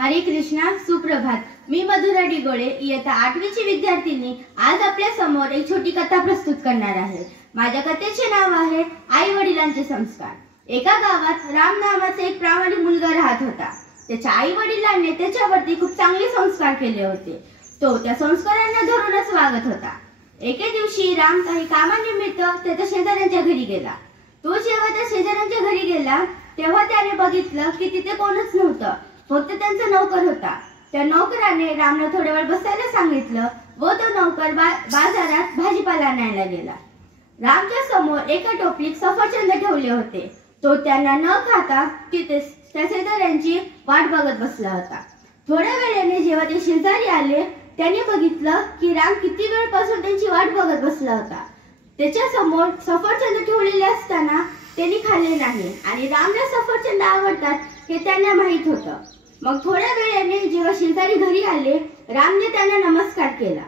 हरे कृष्णा, सुप्रभात। मी मधुरा डिगोळे, इयत्ता 8वीची विद्यार्थिनी आज आपल्या समोर एक छोटी कथा प्रस्तुत करणार आहे। माझ्या कथेचे नाव आहे आई वडिलांचे संस्कार। एका गावात राम नावाचा एक प्रामाणिक मुलगा राहत होता। त्याच्या आई वडिलांनी त्याच्यावरती खूप चांगले संस्कार केले होते। तो त्या संस्कारांना धरूनच वागत होता। एके दिवशी राम काही कामानिमित्त त्याच्या शेजाऱ्यांच्या घरी गेला। तो जेव्हा त्या शेजाऱ्यांच्या घरी गेला तेव्हा त्याने बघितलं की तिथे कोणच नव्हतं, फक्त त्यांचा नौकर होता। त्या नौकराने रामला थोडा वेळ बसायला सांगितलं व तो नौकर बाजारात भाजीपाला आणायला गेला। रामच्या समोर एका टोपलीत सफरचंद ठेवले होते। तो त्यांना न खाता तिथे त्या शेजाऱ्यांची वाट बघत बसला होता। थोड्या वेळाने जेव्हा ते शेजारी आले त्यांनी बघितलं की राम किती वेळपासून त्यांची वाट बघत बसला होता। त्याच्या समोर सफरचंद ठेवलेले असताना त्यांनी खाल्ले नाही आणि रामला सफरचंद आवडतात हे त्यांना माहित होतं। मग थोड्या वेळाने जेव्हा शेजारी घरी आले रामने त्यांना नमस्कार केला।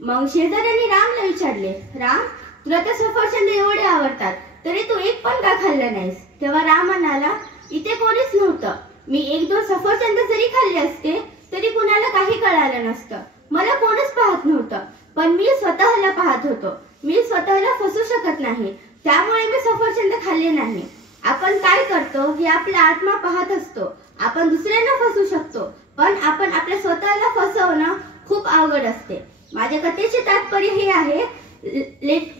मग शेजाऱ्यांनी रामला विचारले, राम, तुला तर सफरचंद एवढे आवडतात तरी तू एक पण का खाल्लं नाहीस? तेव्हा राम म्हणाला, इथे कोणीच नव्हतं। मी 1-2 सफरचंद जरी खाल्ले असते तरी कुणाला काही कळालं नसतं। मला कोणच पाहत नव्हतं, पण मी स्वतःला पाहत होतो। मी स्वतःला फसू शकत नाही, त्यामुळे मी सफरचंद खाल्ले नाही। आपण काय करतो हे आपला आत्मा पाहत असतो। आपण दुसऱ्यांना फसू शकतो, पण आपण आपल्या स्वतःला फसवणं खूप अवघड असते। माझ्या कथेचे तात्पर्य हे आहे,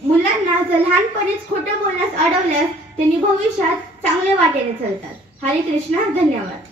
मुलांना जर लहानपणीच खोटं बोलण्यास अडवल्यास त्यांनी भविष्यात चांगल्या वाटेने चालतात। हरे कृष्णा, धन्यवाद।